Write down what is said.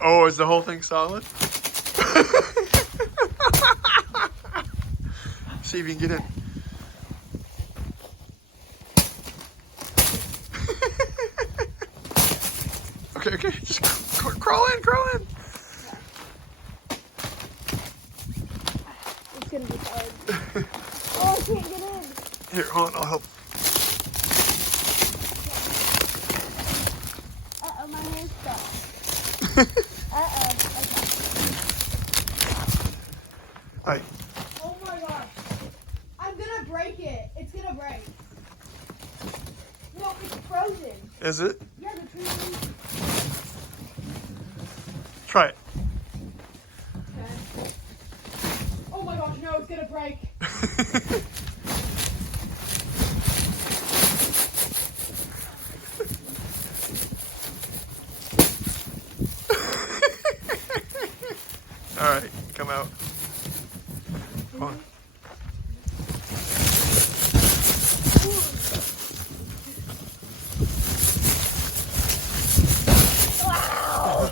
Oh, is the whole thing solid? See if you can get in. Okay, okay, just crawl in, crawl in. It's gonna be hard. Oh, I can't get in. Here, hold on, I'll help. Uh-oh, my hand's stuck. Uh-oh, okay. Alright. Oh my gosh. I'm gonna break it. It's gonna break. No, it's frozen. Is it? Yeah, the tree. Try it. Okay. Oh my gosh, no, it's gonna break. Alright, come out. Come on. Wow.